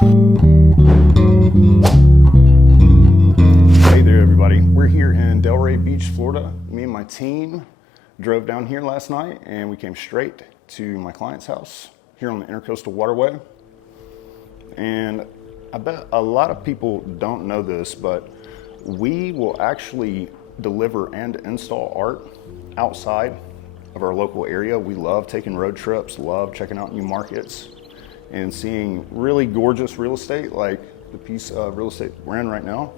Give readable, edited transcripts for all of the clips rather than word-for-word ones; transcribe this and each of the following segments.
Hey there, everybody. We're here in Delray Beach, Florida. Me and my team drove down here last night and we came straight to my client's house here on the Intercoastal Waterway. And I bet a lot of people don't know this, but we will actually deliver and install art outside of our local area. We love taking road trips, love checking out new markets and seeing really gorgeous real estate like the piece of real estate we're in right now.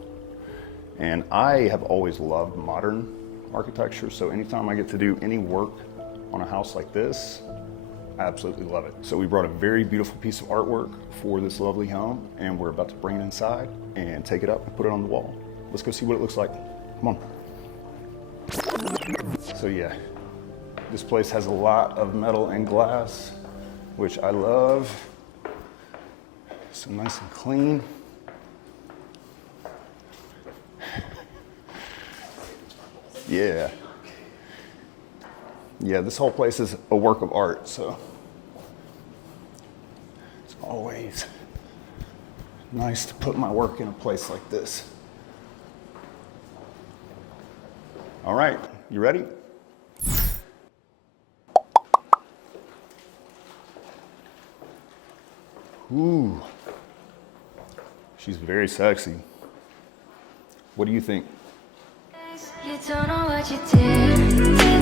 And I have always loved modern architecture, so anytime I get to do any work on a house like this, I absolutely love it. So we brought a very beautiful piece of artwork for this lovely home, and we're about to bring it inside and take it up and put it on the wall. Let's go see what it looks like. Come on. So yeah, this place has a lot of metal and glass, which I love. So nice and clean. Yeah. Yeah, this whole place is a work of art, so it's always nice to put my work in a place like this. All right, you ready? Ooh, she's very sexy. What do you think? You don't know what you did.